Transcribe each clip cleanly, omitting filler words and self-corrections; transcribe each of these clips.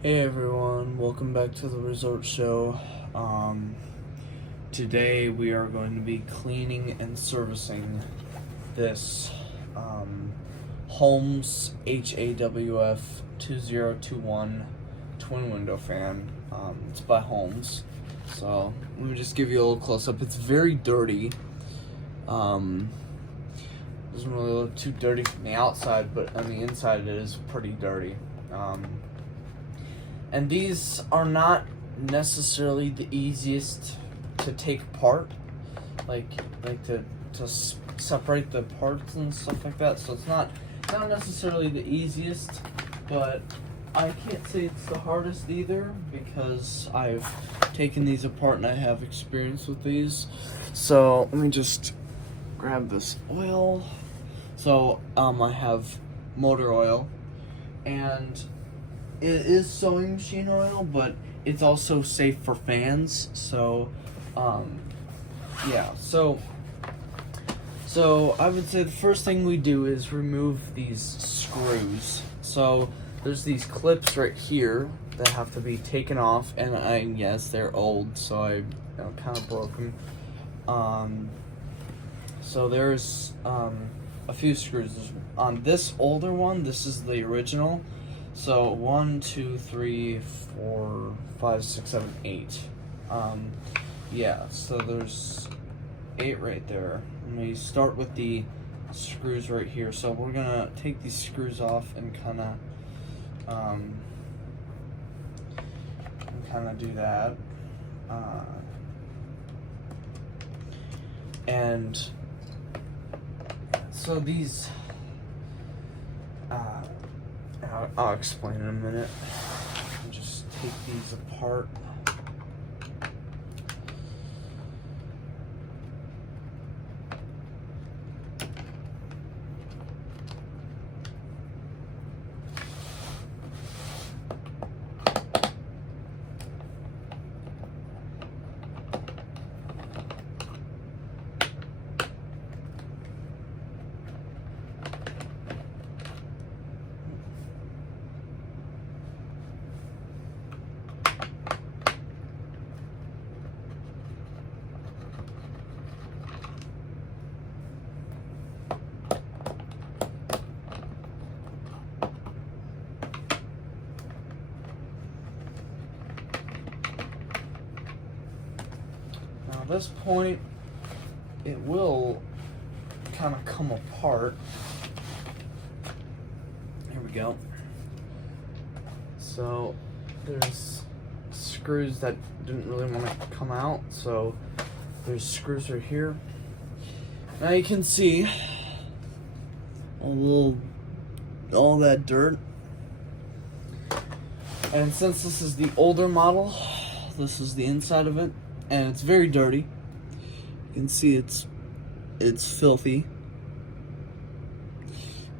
Hey everyone, welcome back to the resort show. Today we are going to be cleaning and servicing this Holmes HAWF 2021 twin window fan. It's by Holmes. So let me just give you a little close up. It's very dirty. Doesn't really look too dirty from the outside, but on the inside it is pretty dirty. And these are not necessarily the easiest to take apart, like to separate the parts and stuff like that. So it's not necessarily the easiest, but I can't say it's the hardest either because I've taken these apart and I have experience with these. So let me just grab this oil. So I have motor oil, and it is sewing machine oil, but it's also safe for fans. So, yeah. So I would say the first thing we do is remove these screws. So there's these clips right here that have to be taken off, and yes, they're old, so I kind of broke them. So there's a few screws. On this older one, this is the original. So 1, 2, 3, 4, 5, 6, 7, 8. Yeah, so there's 8 right there. And we start with the screws right here. So we're gonna take these screws off and kind of do that. And so these. I'll explain in a minute. Just take these apart. Now at this point, it will kind of come apart. Here we go. So there's screws that didn't really want to come out, so there's screws right here. Now you can see all that dirt. And since this is the older model, this is the inside of it, and it's very dirty. You can see it's filthy.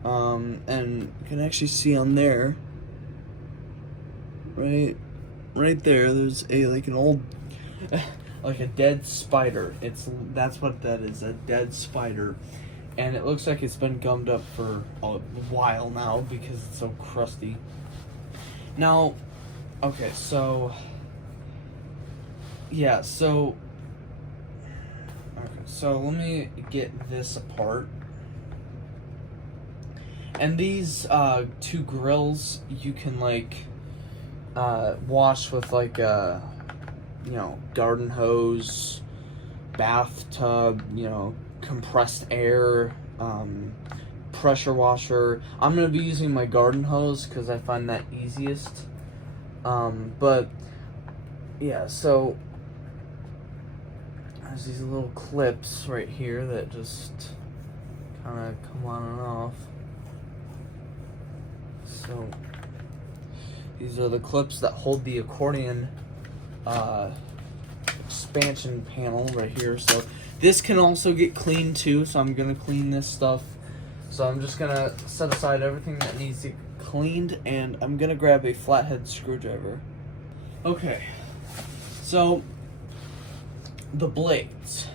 And you can actually see on there, right there, there's an old, like a dead spider. That's what that is, a dead spider. And it looks like it's been gummed up for a while now because it's so crusty. Now, okay, so yeah, so let me get this apart. And these two grills you can wash with garden hose, bathtub, compressed air, pressure washer. I'm gonna be using my garden hose because I find that easiest. But yeah, so there's these little clips right here that just kind of come on and off. So these are the clips that hold the accordion expansion panel right here. So this can also get cleaned too, so I'm gonna clean this stuff. So I'm just gonna set aside everything that needs to get cleaned, and I'm gonna grab a flathead screwdriver. Okay, so the blades.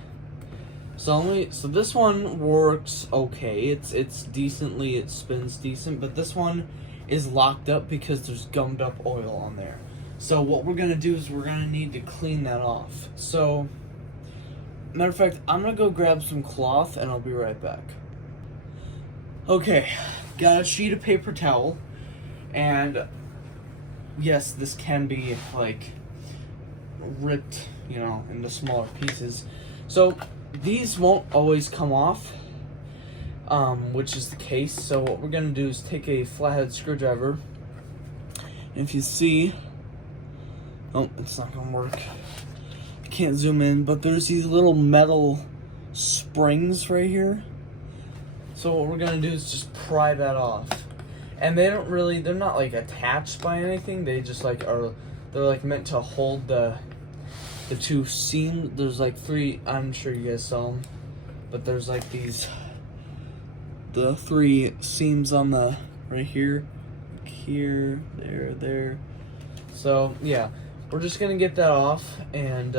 So this one works okay. It spins decent, but this one is locked up because there's gummed up oil on there. So what we're gonna do is we're gonna need to clean that off. So, matter of fact, I'm gonna go grab some cloth and I'll be right back. Okay, got a sheet of paper towel, and yes, this can be like ripped, you know, into smaller pieces. So these won't always come off, which is the case. So what we're gonna do is take a flathead screwdriver, and if you see, oh, it's not gonna work. I can't zoom in, but there's these little metal springs right here. So what we're gonna do is just pry that off. And they're not like attached by anything. They just like they're like meant to hold the two seams. There's like three, I'm sure you guys saw them, but there's like the three seams on the, right here, there. So yeah, we're just gonna get that off, and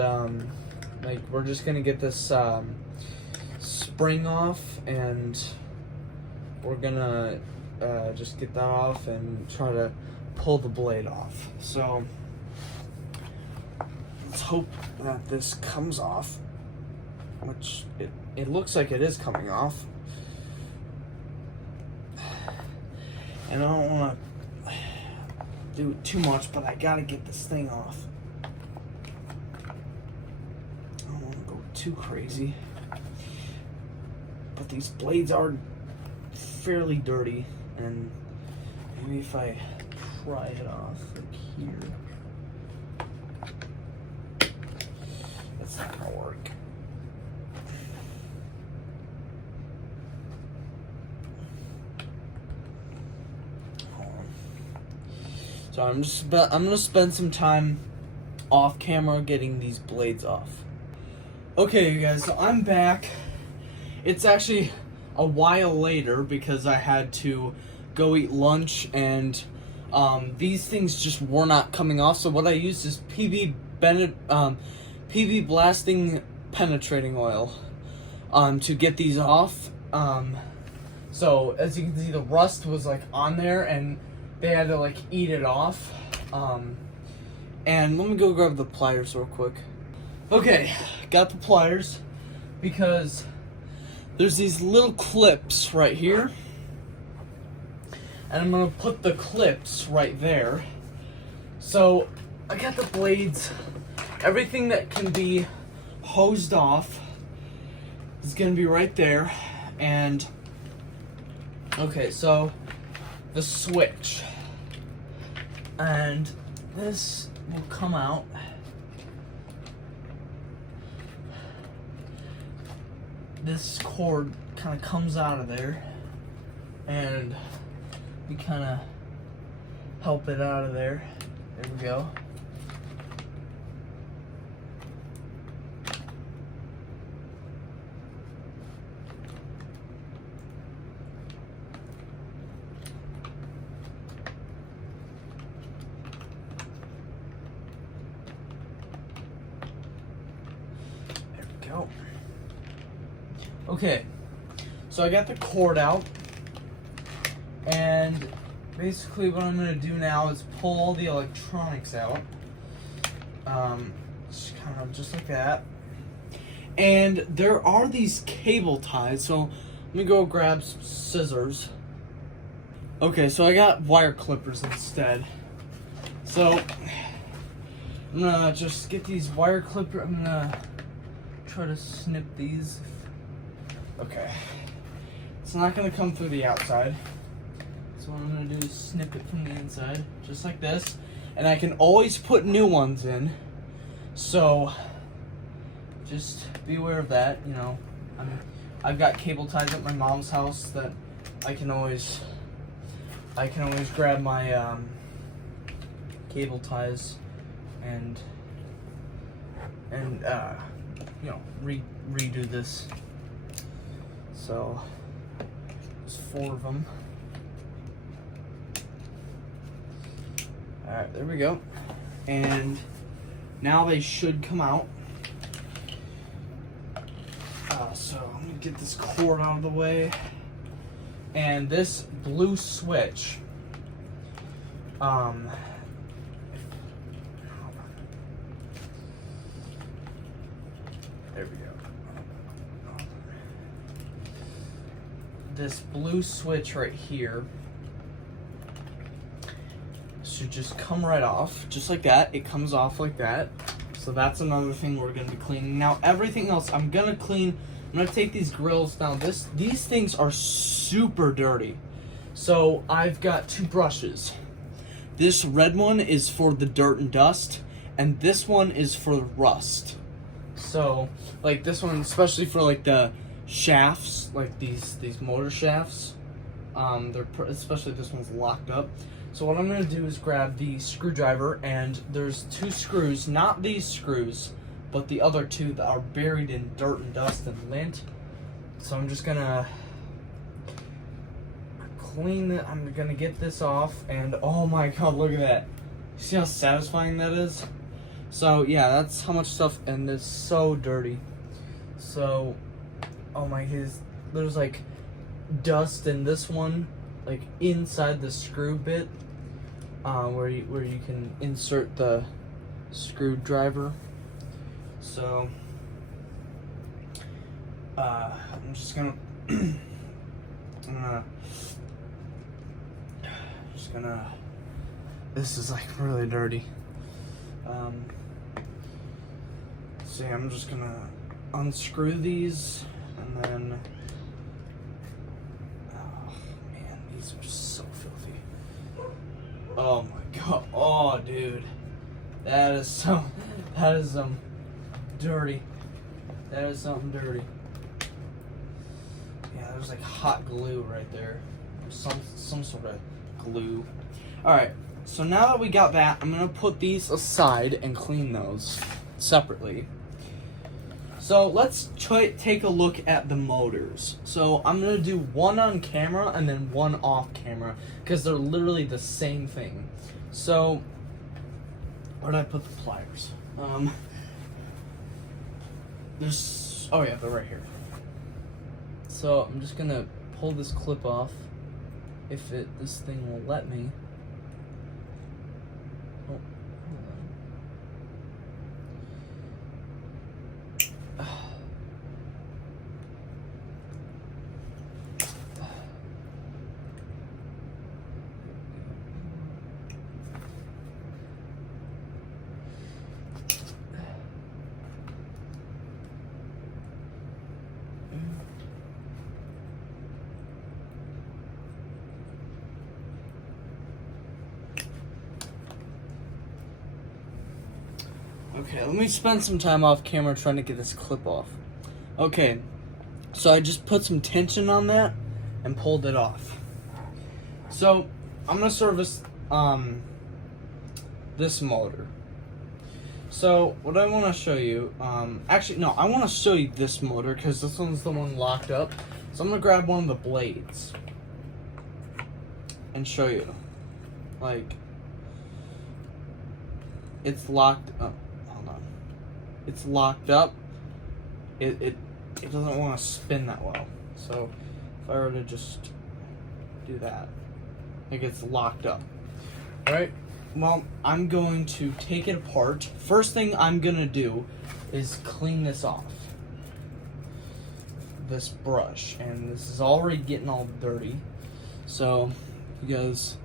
like we're just gonna get this spring off, and we're gonna just get that off and try to pull the blade off. So let's hope that this comes off, which it looks like it is coming off. And I don't want to do it too much, but I gotta get this thing off. I don't want to go too crazy, but these blades are fairly dirty, and maybe if I pry it off like here, that's not gonna work. So I'm gonna spend some time off camera getting these blades off. Okay, you guys, so I'm back. It's actually a while later because I had to go eat lunch, and these things just were not coming off. So what I used is PB blasting penetrating oil to get these off. So as you can see, the rust was like on there, and they had to like eat it off. And let me go grab the pliers real quick. Okay, got the pliers because there's these little clips right here, and I'm gonna put the clips right there. So I got the blades, everything that can be hosed off is gonna be right there. And okay, so the switch, and this will come out. This cord kind of comes out of there, and we kind of help it out of there. There we go. There we go. Okay, so I got the cord out, and basically what I'm going to do now is pull all the electronics out, just kind of just like that. And there are these cable ties, so let me go grab some scissors. Okay, so I got wire clippers instead. So I'm gonna just get these wire clippers. I'm gonna try to snip these. Okay, it's not gonna come through the outside, so what I'm gonna do is snip it from the inside, just like this. And I can always put new ones in, so just be aware of that. You know, I've got cable ties at my mom's house that I can always grab my cable ties and you know, redo this. So there's 4 of them. All right, there we go. And now they should come out. So I'm gonna get this cord out of the way. And this blue switch There we go. This blue switch right here should just come right off, just like that. It comes off like that. So that's another thing we're gonna be cleaning. Now everything else I'm gonna clean. I'm gonna take these grills down. These things are super dirty. So I've got 2 brushes. This red one is for the dirt and dust, and this one is for the rust. So like this one, especially for like the shafts, like these motor shafts. Especially this one's locked up. So what I'm gonna do is grab the screwdriver, and there's 2 screws, not these screws, but the other 2 that are buried in dirt and dust and lint. So I'm just gonna clean it. I'm gonna get this off, and oh my god, look at that. You see how satisfying that is? So yeah, that's how much stuff, and it's so dirty. So, oh my goodness, there's like dust in this one, like inside the screw bit, where you can insert the screwdriver. So I'm just gonna this is like really dirty. So yeah, I'm just gonna unscrew these, and then oh man, these are so filthy. Oh my god, oh dude, that is some dirty. That is something dirty. Yeah, there's like hot glue right there, or some sort of glue. All right, so now that we got that, I'm gonna put these aside and clean those separately. So let's take a look at the motors. So I'm gonna do one on camera and then one off camera, because they're literally the same thing. So where did I put the pliers? Oh yeah, they're right here. So I'm just gonna pull this clip off, if this thing will let me. Oh, hold on. Okay, let me spend some time off camera trying to get this clip off. Okay, so I just put some tension on that and pulled it off. So I'm gonna service this motor. So what I want to show you, actually no, I want to show you this motor, because this one's the one locked up. So I'm gonna grab one of the blades and show you. Like, it's locked up. It's locked up. It doesn't want to spin that well. So if I were to just do that, it gets locked up. Alright, well, I'm going to take it apart. First thing I'm gonna do is clean this off. This brush, and this is already getting all dirty. So you guys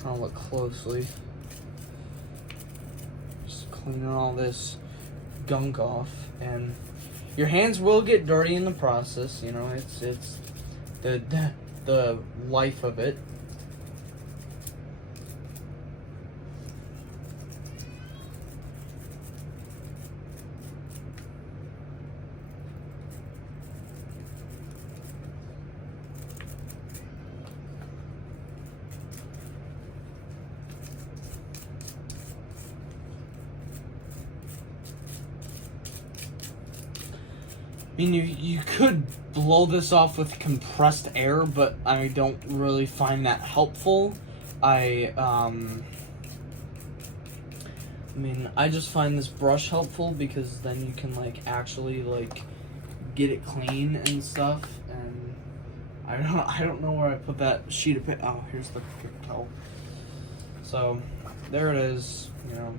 kind of look closely. Just cleaning all this gunk off, and your hands will get dirty in the process. You know, it's the life of it. I mean, you could blow this off with compressed air, but I don't really find that helpful. I mean, I just find this brush helpful, because then you can like actually like get it clean and stuff. And I don't know where I put that sheet of paper. Oh, here's the paper towel. So there it is, you know.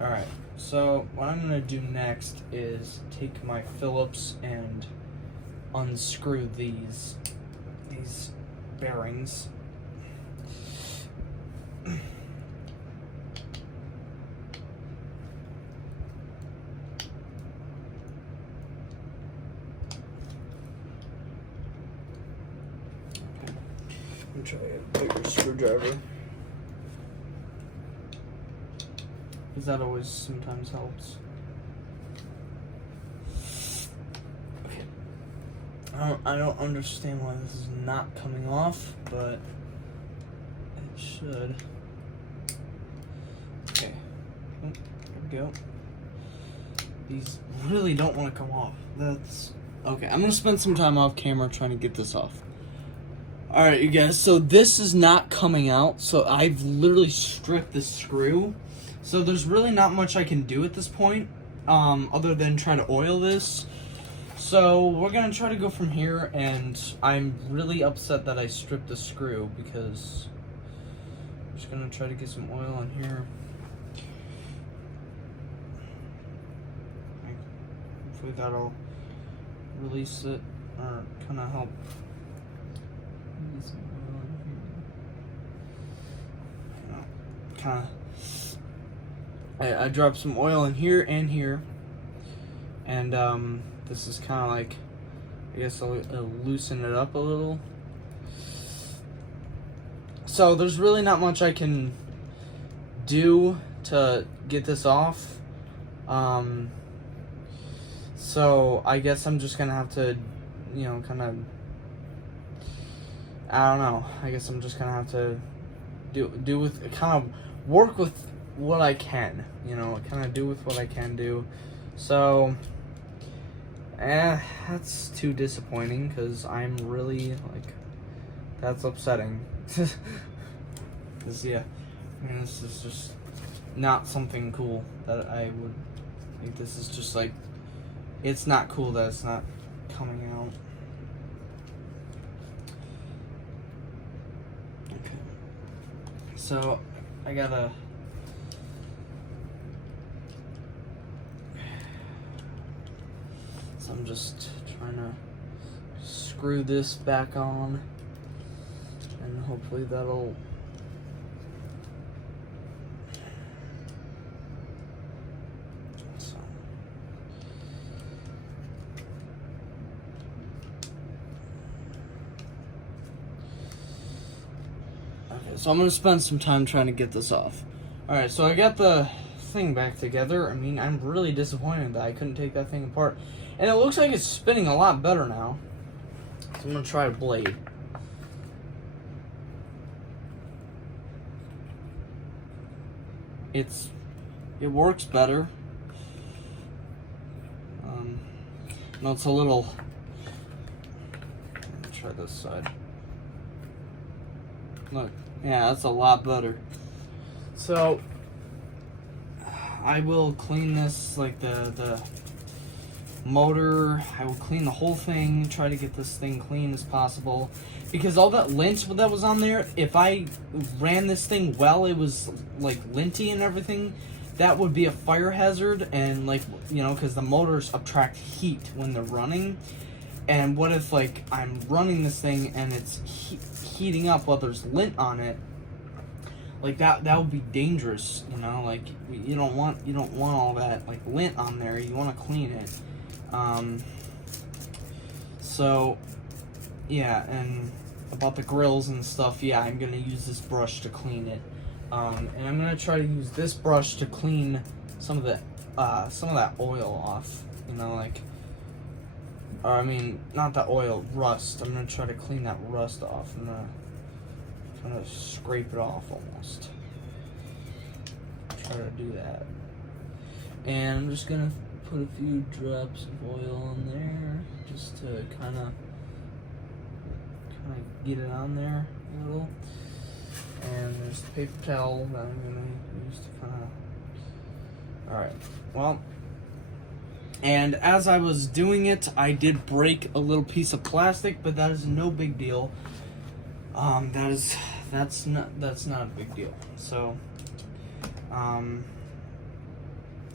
Alright, so what I'm going to do next is take my Phillips and unscrew these bearings. I'm try a bigger screwdriver, because that always sometimes helps. Okay. I don't understand why this is not coming off, but it should. Okay. Oh, there we go. These really don't want to come off. That's okay. I'm gonna spend some time off camera trying to get this off. Alright, you guys, so this is not coming out, so I've literally stripped the screw. So there's really not much I can do at this point, other than try to oil this. So we're going to try to go from here, and I'm really upset that I stripped the screw, because I'm just going to try to get some oil in here. Hopefully that'll release it, or kind of help. Some oil in here. Kind of. I dropped some oil in here and here, and this is kind of like, I guess I'll loosen it up a little. So there's really not much I can do to get this off. So I guess I'm just gonna have to, you know, kind of. I don't know. I guess I'm just gonna have to do with kind of work with what I can, you know, kind of do with what I can do. So, that's too disappointing, because I'm really like, that's upsetting. Cause yeah, I mean, this is just not something cool that I would like. This is just like, it's not cool that it's not coming out. So, I gotta. So I'm just trying to screw this back on, and hopefully that'll. So. Okay, so I'm gonna spend some time trying to get this off. Alright, so I got the thing back together. I mean, I'm really disappointed that I couldn't take that thing apart. And it looks like it's spinning a lot better now. So I'm gonna try a blade. It works better. No, it's a little. Let me try this side. Look, yeah, that's a lot better. So I will clean this, like the motor. I will clean the whole thing, try to get this thing clean as possible, because all that lint that was on there, if I ran this thing well, it was like linty and everything, that would be a fire hazard. And like, you know, because the motors attract heat when they're running, and what if like I'm running this thing and it's heating up while there's lint on it? Like that would be dangerous, you know. Like you don't want all that like lint on there. You want to clean it. So yeah, and about the grills and stuff, yeah, I'm gonna use this brush to clean it, and I'm gonna try to use this brush to clean some of that oil off, you know, like, or I mean, not the oil, rust. I'm gonna try to clean that rust off. I'm gonna kind of scrape it off almost. Try to do that, and I'm just gonna put a few drops of oil in there just to kind of get it on there a little. And there's the paper towel that I'm gonna use to kind of. All right. Well, and as I was doing it, I did break a little piece of plastic, but that is no big deal. that's not a big deal. So,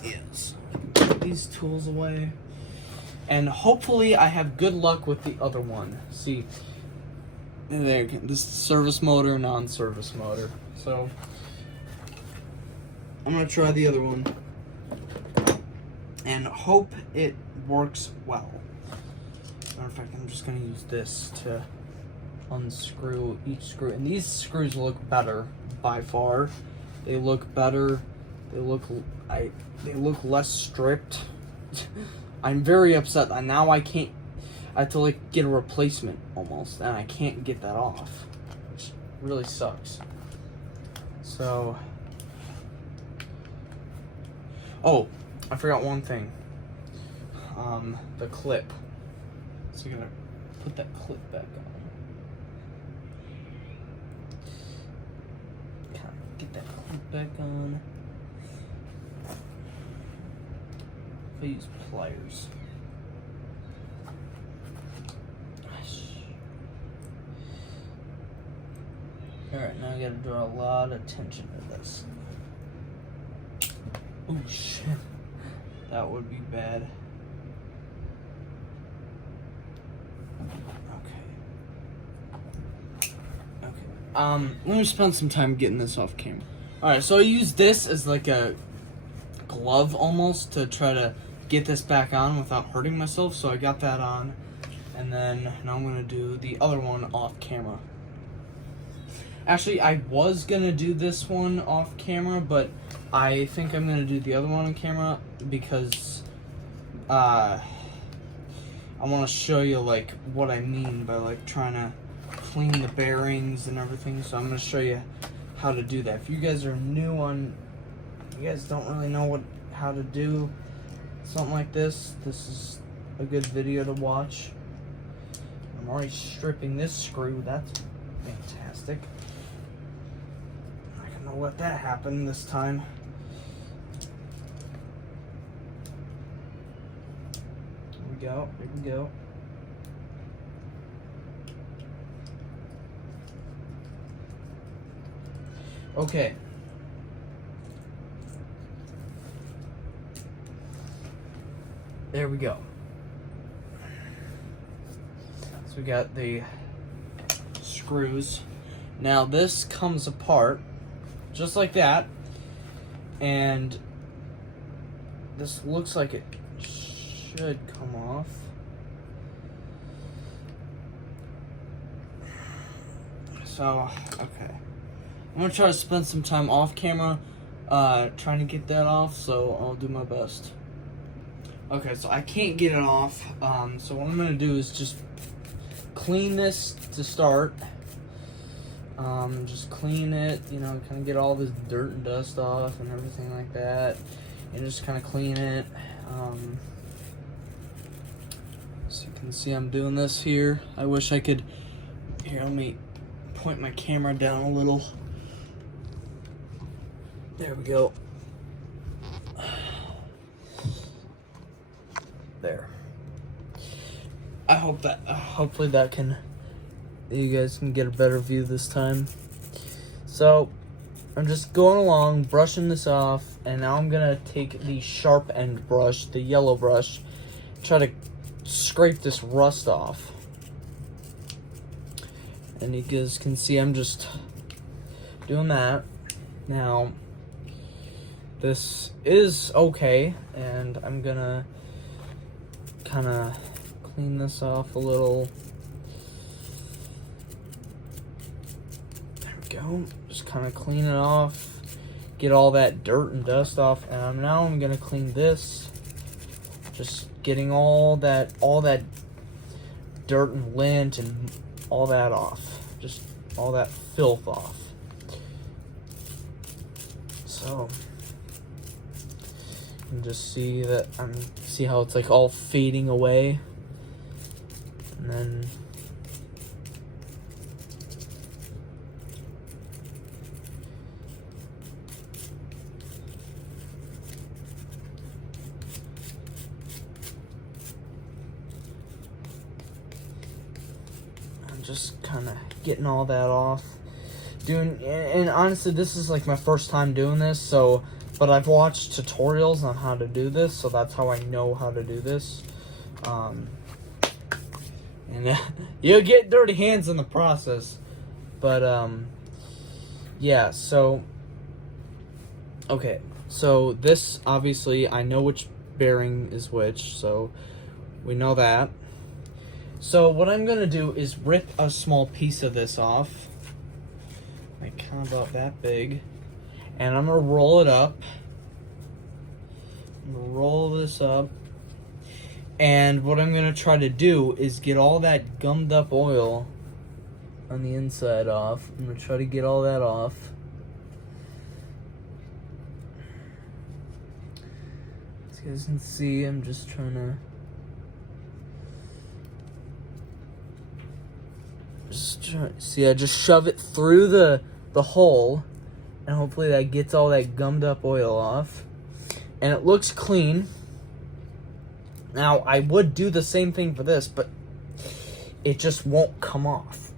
yes, put these tools away, and hopefully I have good luck with the other one. See, there, this service motor, non-service motor. So I'm gonna try the other one and hope it works well. Matter of fact, I'm just gonna use this to unscrew each screw, and these screws look better by far. They look better. They look less stripped. I'm very upset that now I have to like get a replacement almost, and I can't get that off, which really sucks. So, oh, I forgot one thing. The clip. So you're gonna put that clip back on. Get that clip back on. If I use pliers. Alright, now I gotta draw a lot of attention to this. Oh shit. That would be bad. Let me spend some time getting this off camera. Alright, so I use this as like a glove almost to try to get this back on without hurting myself. So I got that on. And then now I'm going to do the other one off camera. Actually, I was going to do this one off camera, but I think I'm going to do the other one on camera because I want to show you like what I mean by like trying to clean the bearings and everything. So I'm going to show you how to do that. If you guys are new on, you guys don't really know how to do something like this, this is a good video to watch. I'm already stripping this screw. That's fantastic. I'm not gonna let that happen this time. Here we go. Here we go. Okay. There we go. So we got the screws. Now this comes apart just like that, and this looks like it should come off. So, okay. I'm gonna try to spend some time off camera trying to get that off, so I'll do my best. Okay, so I can't get it off, so what I'm gonna do is just clean this to start. Just clean it, you know, kind of get all this dirt and dust off and everything like that, and just kind of clean it. So you can see I'm doing this here. I wish I could, here, let me point my camera down a little. There we go. There. I hope that, hopefully that can, you guys can get a better view this time. So, I'm just going along, brushing this off, and now I'm gonna take the sharp end brush, the yellow brush, try to scrape this rust off. And you guys can see I'm just doing that. Now, this is okay, and I'm gonna kind of clean this off a little. There we go. Just kind of clean it off, get all that dirt and dust off, and now I'm gonna clean this. Just getting all that dirt and lint and all that off. Just all that filth off. So you can just see that see how it's like all fading away, and then I'm just kind of getting all that off. doing, and honestly, this is like my first time doing this, so, but I've watched tutorials on how to do this, so that's how I know how to do this. And you'll get dirty hands in the process, but yeah, so, okay, so this, obviously, I know which bearing is which, so we know that. So what I'm going to do is rip a small piece of this off, like kind of about that big, and I'm going to roll it up. I'm going to roll this up, and what I'm going to try to do is get all that gummed up oil on the inside off. I'm going to try to get all that off. As you guys can see, I'm just trying to see, I just shove it through the hole, and hopefully that gets all that gummed up oil off. And it looks clean. Now, I would do the same thing for this, but it just won't come off.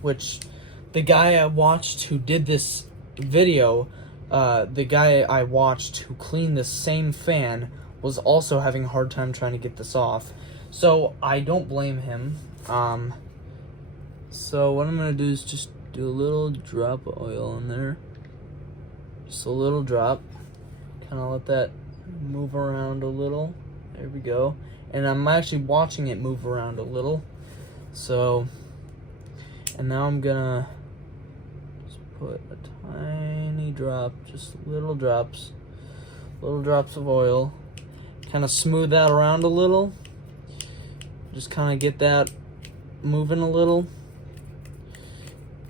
Which, the guy I watched who did this video, the guy I watched who cleaned the same fan was also having a hard time trying to get this off. So, I don't blame him. So what I'm going to do is just do a little drop of oil in there. Just a little drop. Kind of let that move around a little. There we go. And I'm actually watching it move around a little. So, and now I'm going to just put a tiny drop, just little drops of oil. Kind of smooth that around a little. Just kind of get that moving a little.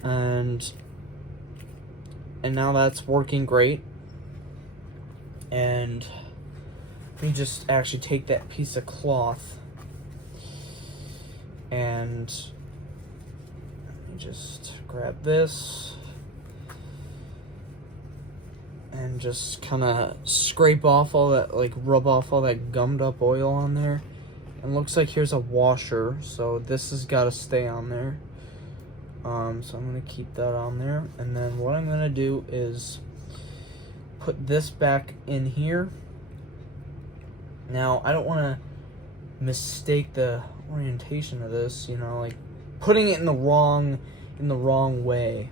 And now that's working great. And we just actually take that piece of cloth and just grab this and just kind of scrape off all that, like rub off all that gummed up oil on there. And looks like here's a washer, so this has got to stay on there. So I'm going to keep that on there. And then what I'm going to do is put this back in here. Now, I don't want to mistake the orientation of this, you know, like putting it in the wrong way,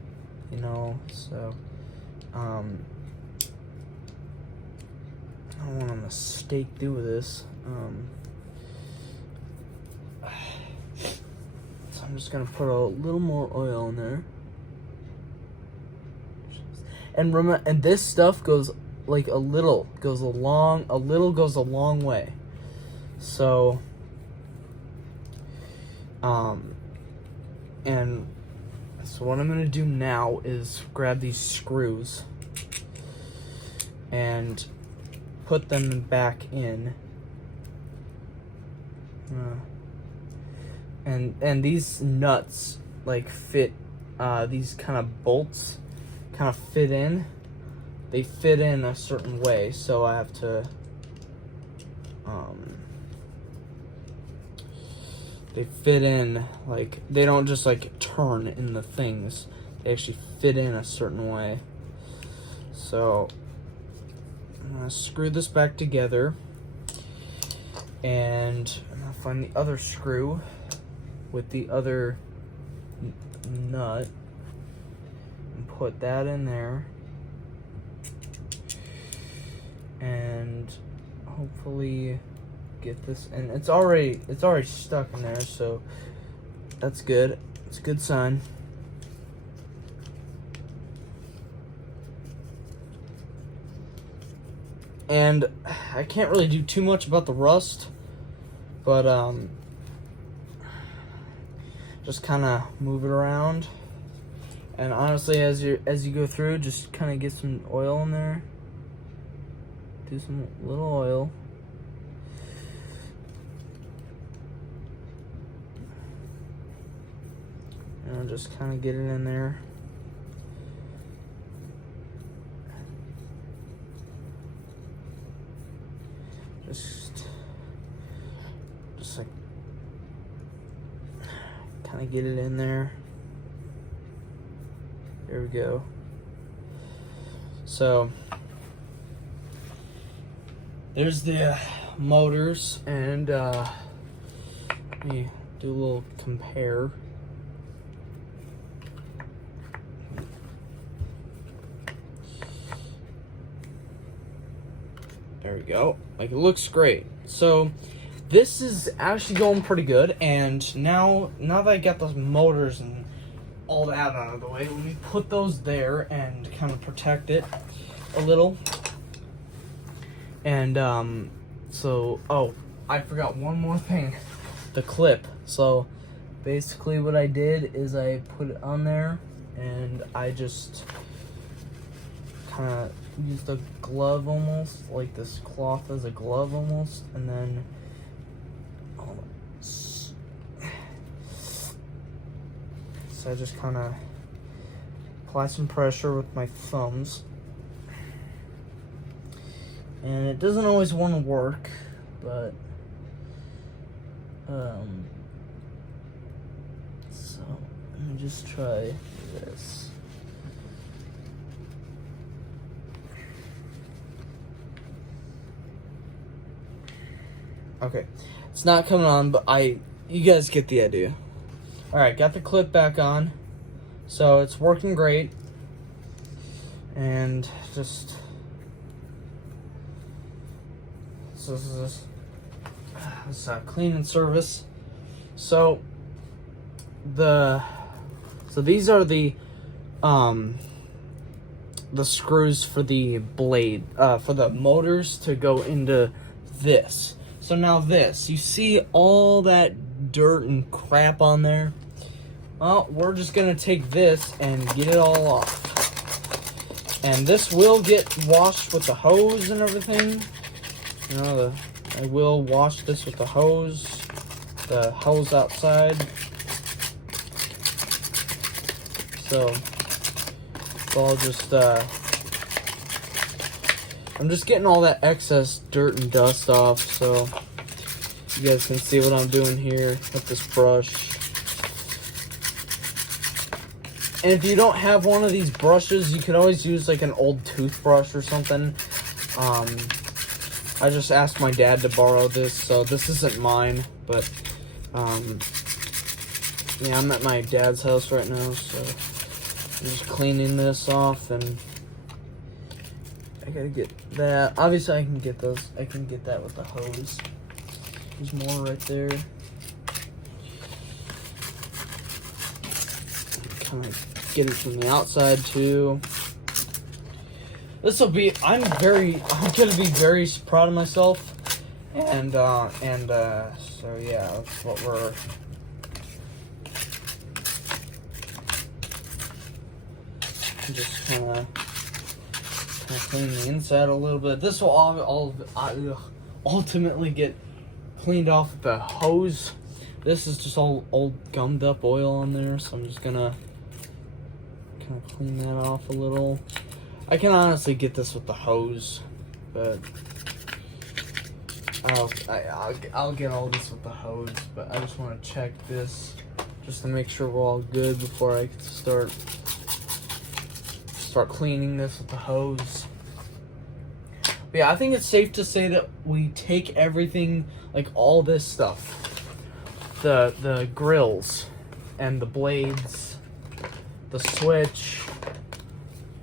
you know, so, I don't want to mistake do this. I'm just gonna put a little more oil in there, and remember, and this stuff goes like a little goes a long way. So, and so what I'm gonna do now is grab these screws and put them back in. And these nuts like fit, these kind of bolts kind of fit in. They fit in a certain way, so I have to, they fit in, like, they don't just like turn in the things. They actually fit in a certain way. So I'm gonna screw this back together, and I'm gonna find the other screw with the other nut and put that in there, and hopefully get this, and it's already stuck in there, so that's good. It's a good sign. And I can't really do too much about the rust, but just kind of move it around, and honestly, as you go through, just kind of get some oil in there. Do some little oil. And just kind of get it in there. Just like kind of get it in there. There we go. So there's the motors, and let me do a little compare. There we go. Like, it looks great. So this is actually going pretty good, and now that I got those motors and all that out of the way, let me put those there and kind of protect it a little. And so, oh, I forgot one more thing. The clip. So basically what I did is I put it on there, and I just kind of used a glove, almost like this cloth as a glove almost, and then so I just kind of apply some pressure with my thumbs, and it doesn't always want to work, but so let me just try this. Okay, it's not coming on, but you guys get the idea. Alright, got the clip back on. So it's working great. And just, so this is this cleaning service. So these are the screws for the blade, for the motors to go into this. So now this, you see all that dirt and crap on there? Well, we're just gonna take this and get it all off. And this will get washed with the hose and everything. You know, I will wash this with the hose outside. So, it's all just, I'm just getting all that excess dirt and dust off, so you guys can see what I'm doing here with this brush. And if you don't have one of these brushes, you could always use like an old toothbrush or something. I just asked my dad to borrow this, so this isn't mine, but yeah, I'm at my dad's house right now, so I'm just cleaning this off, and I gotta get that. Obviously, I can get those. I can get that with the hose. There's more right there. Kind of get it from the outside too. This will be. I'm gonna be very proud of myself, and so yeah, that's what we're. Just kind of clean the inside a little bit. This will all ultimately get cleaned off with the hose. This is just all old gummed up oil on there, so I'm just gonna kind of clean that off a little. I can honestly get this with the hose, but I'll get all this with the hose. But I just want to check this just to make sure we're all good before I start cleaning this with the hose. But yeah, I think it's safe to say that we take everything, like all this stuff, the grills and the blades, the switch,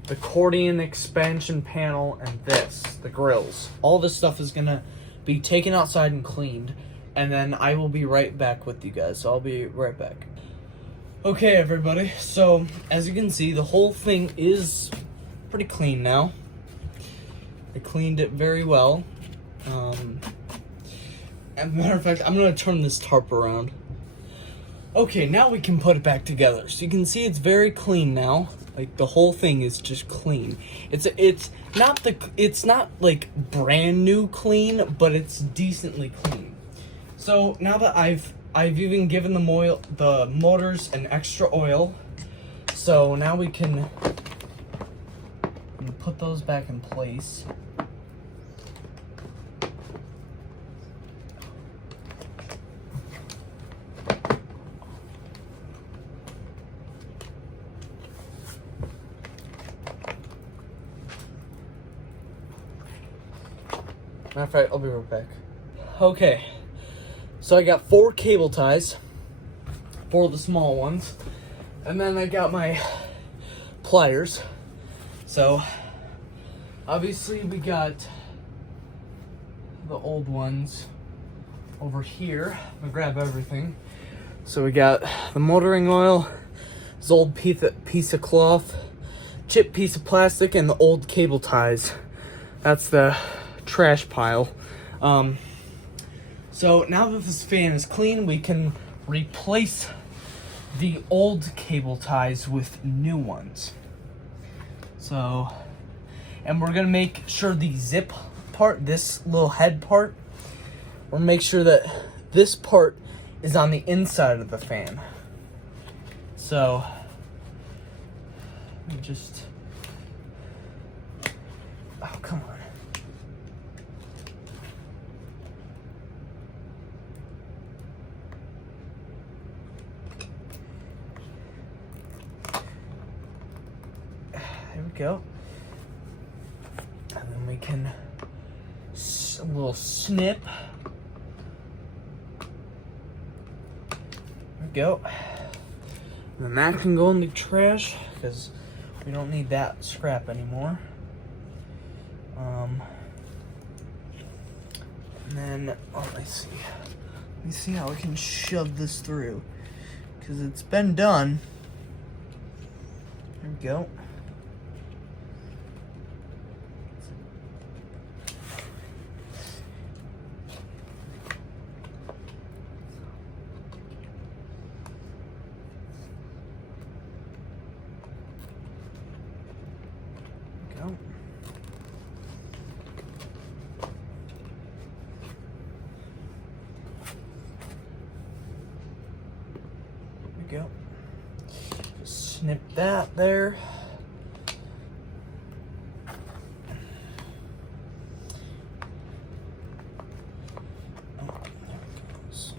the accordion expansion panel, and the grills. All this stuff is gonna be taken outside and cleaned, and then I will be right back with you guys. So I'll be right back. Okay, everybody, so as you can see, the whole thing is pretty clean now. I cleaned it very well. As a matter of fact, I'm going to turn this tarp around. Okay, now we can put it back together. So you can see it's very clean now. Like, the whole thing is just clean. It's not like brand new clean, but it's decently clean. So now that I've even given the motors an extra oil, so now we can put those back in place. Matter of fact, I'll be right back. Okay, so I got 4 cable ties, 4 of the small ones, and then I got my pliers. So obviously we got the old ones over here. I'm gonna grab everything. So we got the motoring oil, this old piece of cloth, chipped piece of plastic, and the old cable ties. That's the trash pile. So now that this fan is clean, we can replace the old cable ties with new ones. So, and we're gonna make sure the zip part, this little head part, we'll make sure that this part is on the inside of the fan. So, let me just, oh, come on. There we go. And then we can, a little snip. There we go. And then that can go in the trash because we don't need that scrap anymore. And then, oh, let's see. Let me see how I can shove this through because it's been done. There we go. Go. Just snip that there. Oh, there it goes.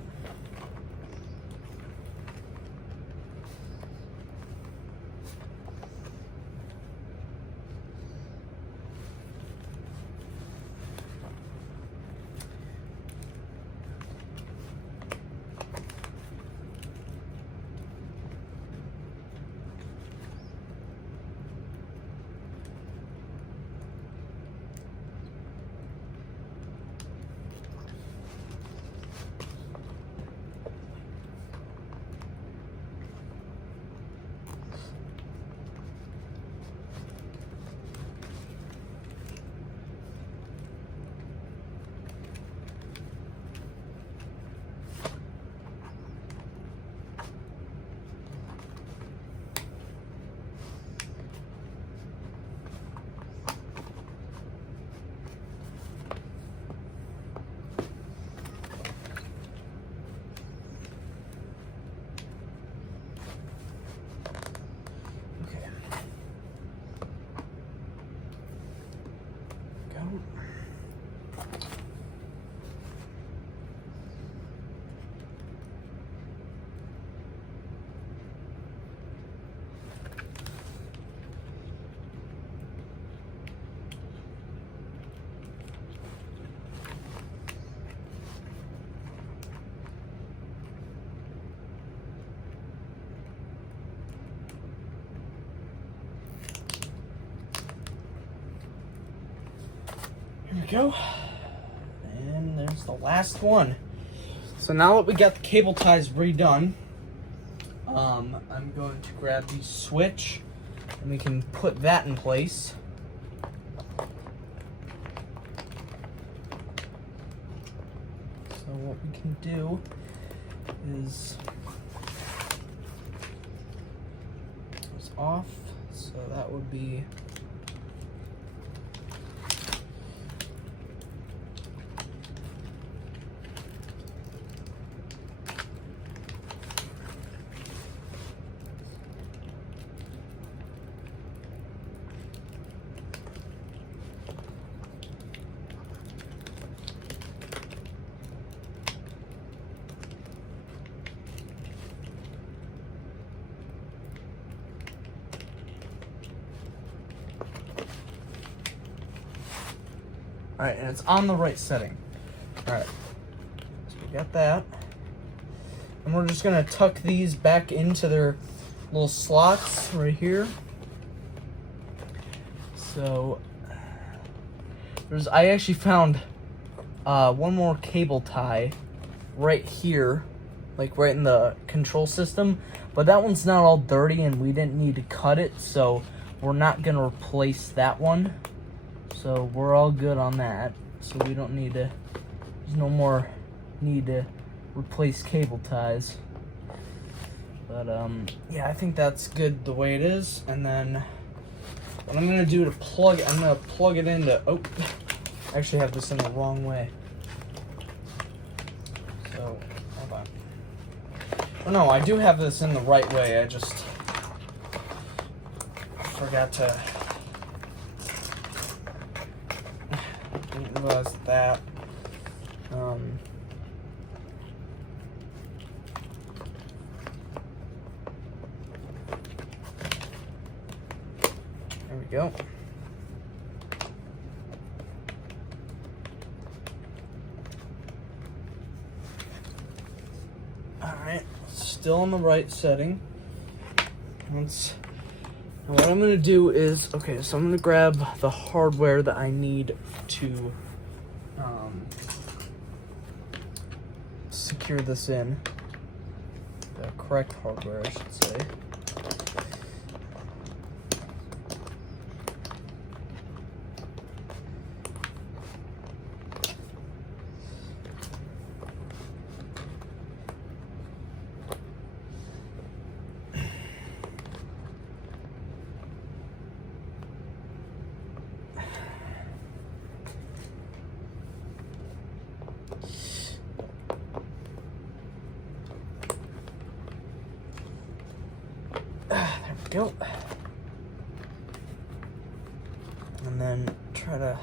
Here we go. And there's the last one. So now that we got the cable ties redone, I'm going to grab the switch and we can put that in place. So what we can do is it's off, so that would be Alright, and it's on the right setting. Alright, so we got that. And we're just gonna tuck these back into their little slots right here. So, I actually found one more cable tie right here, like right in the control system, but that one's not all dirty and we didn't need to cut it, so we're not gonna replace that one. So we're all good on that. So we don't need to, there's no more need to replace cable ties. But yeah, I think that's good the way it is. And then what I'm gonna do to plug it, I'm gonna plug it into, oh, I actually have this in the wrong way. So, hold on. Oh no, I do have this in the right way, I just forgot to, didn't realize that. There we go. Alright, still in the right setting. What I'm going to do is, okay, so I'm going to grab the hardware that I need to secure this in. The correct hardware, I should say. There we go. And then try to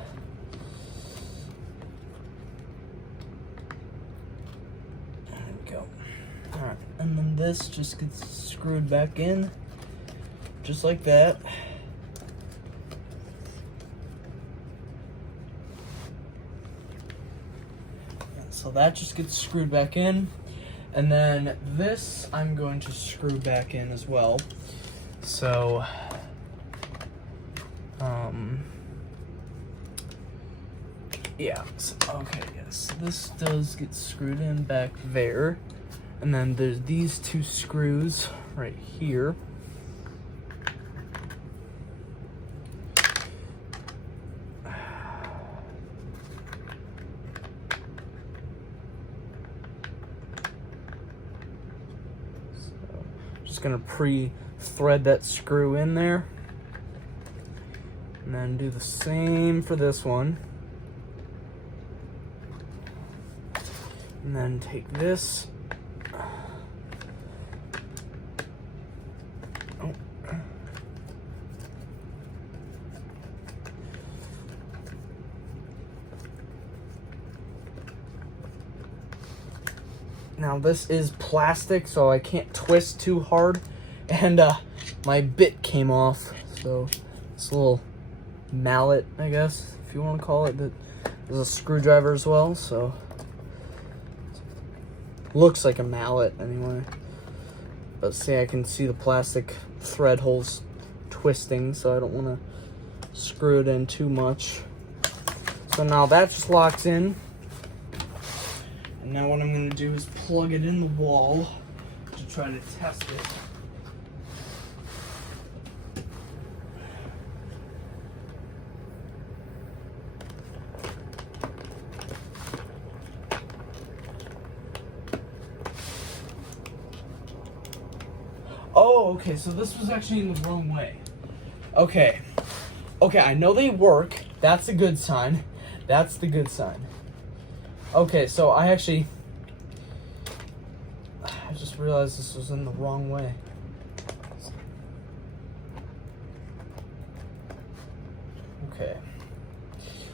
there we go. Alright, and then this just gets screwed back in just like that. And so that just gets screwed back in. And then this I'm going to screw back in as well. So, yeah, so, okay, yes, this does get screwed in back there. And then there's these two screws right here. Just gonna pre-thread that screw in there, and then do the same for this one, and then take this, Now this is plastic, so I can't twist too hard, and my bit came off, so this little mallet, I guess, if you want to call it, that is a screwdriver as well, so looks like a mallet anyway. But see, I can see the plastic thread holes twisting, so I don't want to screw it in too much. So now that just locks in. And now what I'm going to do is plug it in the wall to try to test it. Oh, okay, so this was actually in the wrong way. Okay. Okay, I know they work. That's a good sign. That's the good sign. Okay, so I just realized this was in the wrong way. Okay.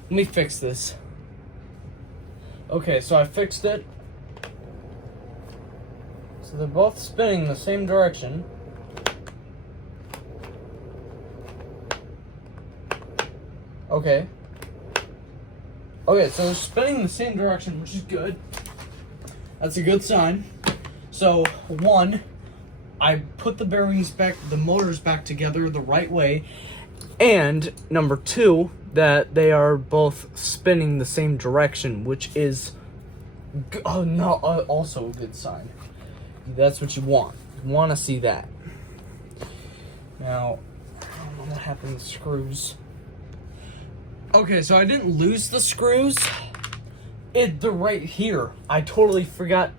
Let me fix this. Okay, so I fixed it. So they're both spinning in the same direction. Okay. Okay, so they're spinning in the same direction, which is good. That's a good sign. So, one, I put the bearings back, the motors back together the right way. And number two, that they are both spinning the same direction, which is also a good sign. That's what you want. You want to see that. Now, I don't know what happened to the screws. Okay, so I didn't lose the screws. They're right here. I totally forgot.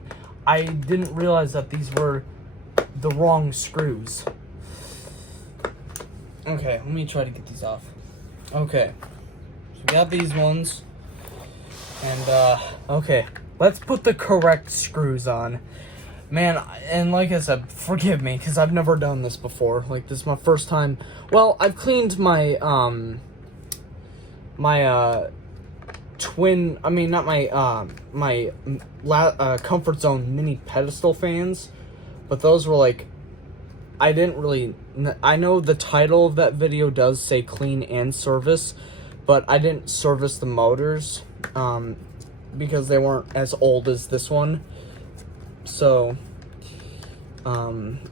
I didn't realize that these were the wrong screws. Okay, let me try to get these off. Okay, so we got these ones. And, okay, let's put the correct screws on. Man, and like I said, forgive me, because I've never done this before. Like, this is my first time. Well, I've cleaned my, Comfort Zone mini pedestal fans, but those were like, I didn't really, I know the title of that video does say clean and service, but I didn't service the motors, because they weren't as old as this one. So,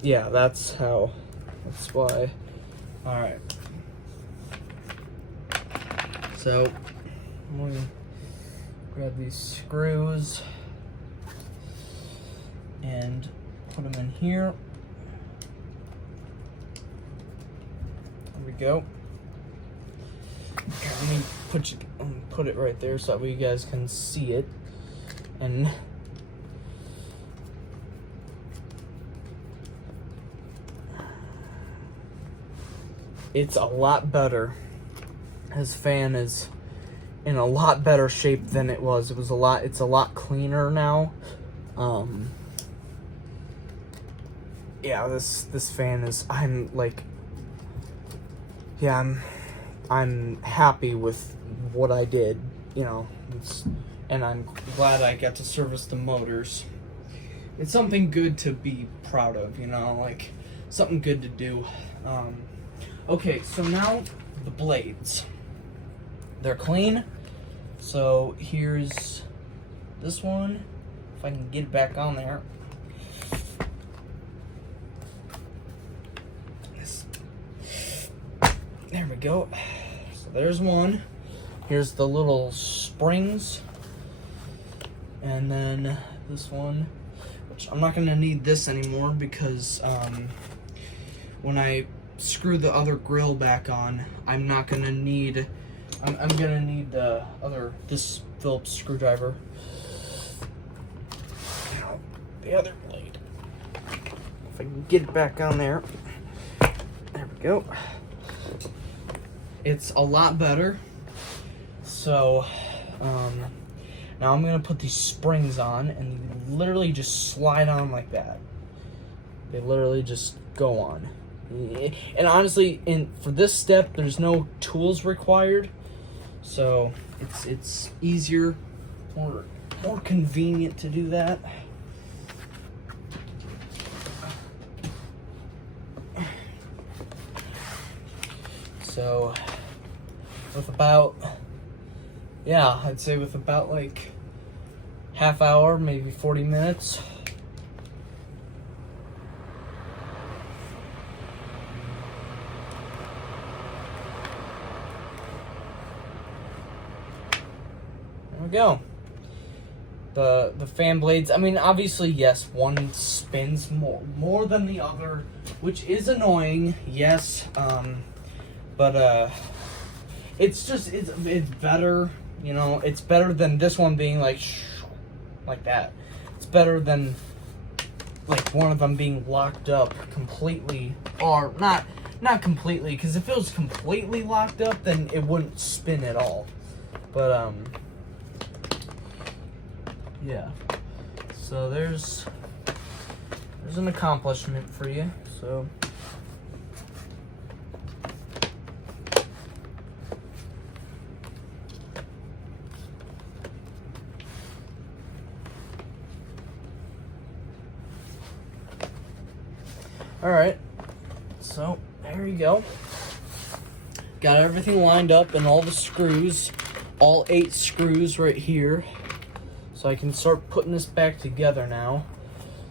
yeah, that's why. Alright. So, I'm going to grab these screws and put them in here. There we go. Okay, let me put it right there so that way you guys can see it. And it's a lot better. His fan is in a lot better shape than it was. It's a lot cleaner now. Yeah, this fan is, I'm happy with what I did, you know, and I'm glad I got to service the motors. It's something good to be proud of, you know, like something good to do. Okay, so now the blades. They're clean. So here's this one. If I can get it back on there. There we go. So there's one. Here's the little springs. And then this one, which I'm not gonna need this anymore because when I screw the other grill back on, I'm gonna need this Phillips screwdriver. Now, the other blade. If I can get it back on there. There we go. It's a lot better. So, now I'm gonna put these springs on, and you literally just slide on like that. They literally just go on. And honestly, for this step, there's no tools required, so it's easier, more convenient to do that. So, I'd say with about like half hour, maybe 40 minutes. There we go. The fan blades, I mean, obviously, yes, one spins more than the other, which is annoying, yes, but it's better, you know, it's better than this one being like that. It's better than like one of them being locked up completely, or not completely, because if it was completely locked up, then it wouldn't spin at all. But yeah. So there's an accomplishment for you. So alright, so there you go. Got everything lined up and all the screws all 8 screws right here. So I can start putting this back together now.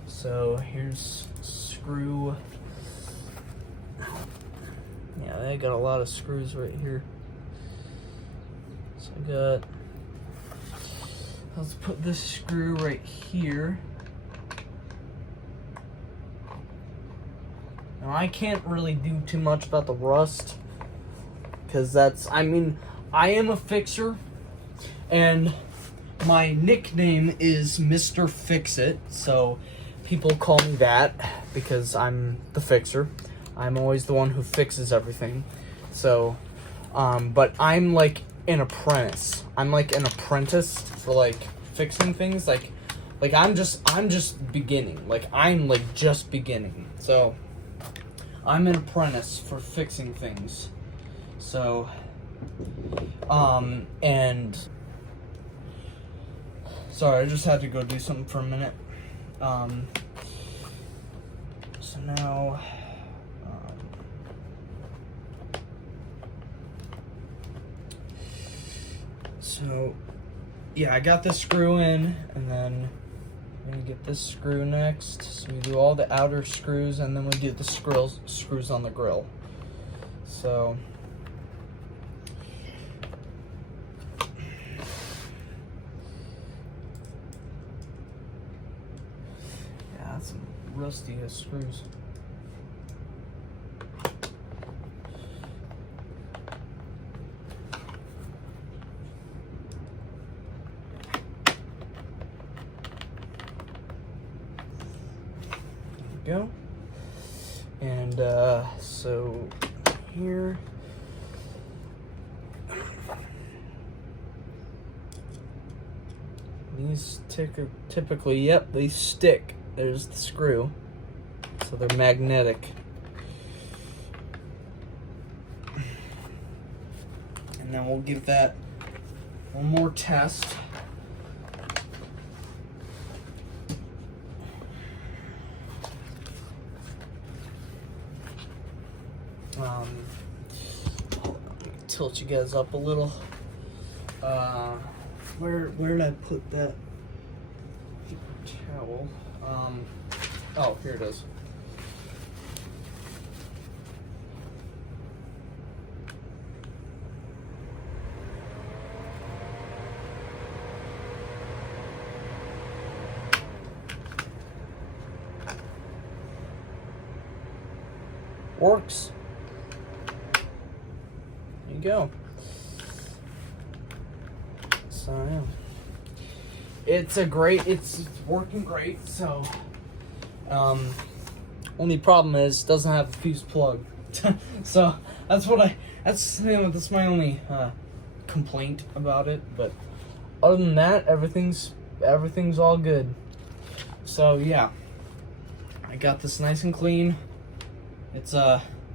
So here's screw. Yeah, I got a lot of screws right here. So I got, let's put this screw right here. Now I can't really do too much about the rust, because I am a fixer, and my nickname is Mr. Fix-It, so people call me that because I'm the fixer. I'm always the one who fixes everything. So, but I'm like an apprentice. I'm like an apprentice for like fixing things. Like I'm just beginning. Like I'm like just beginning. So, I'm an apprentice for fixing things. So, and sorry, I just had to go do something for a minute. So now, so yeah, I got this screw in, and then I'm gonna get this screw next. So we do all the outer screws, and then we do the screws on the grill. So yeah, that's some rusty ass screws. Go. And so here, these typically, yep, they stick. There's the screw, so they're magnetic. And then we'll give that one more test. Tilt you guys up a little. Where did I put that towel? Oh, here it is. Works. There you go. So yeah, it's working great. So only problem is it doesn't have a fuse plug. So that's my only complaint about it. But other than that, everything's all good. So yeah, I got this nice and clean. It's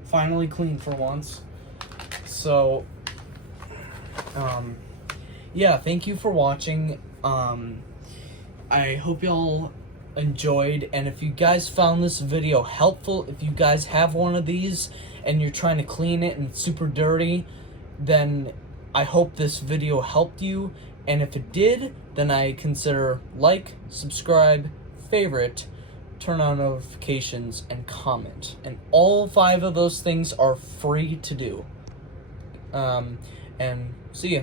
finally clean for once. So yeah, thank you for watching. I hope y'all enjoyed, and if you guys found this video helpful, if you guys have one of these and you're trying to clean it and it's super dirty, then I hope this video helped you. And if it did, then I consider like, subscribe, favorite, turn on notifications, and comment. And all 5 of those things are free to do. And see ya.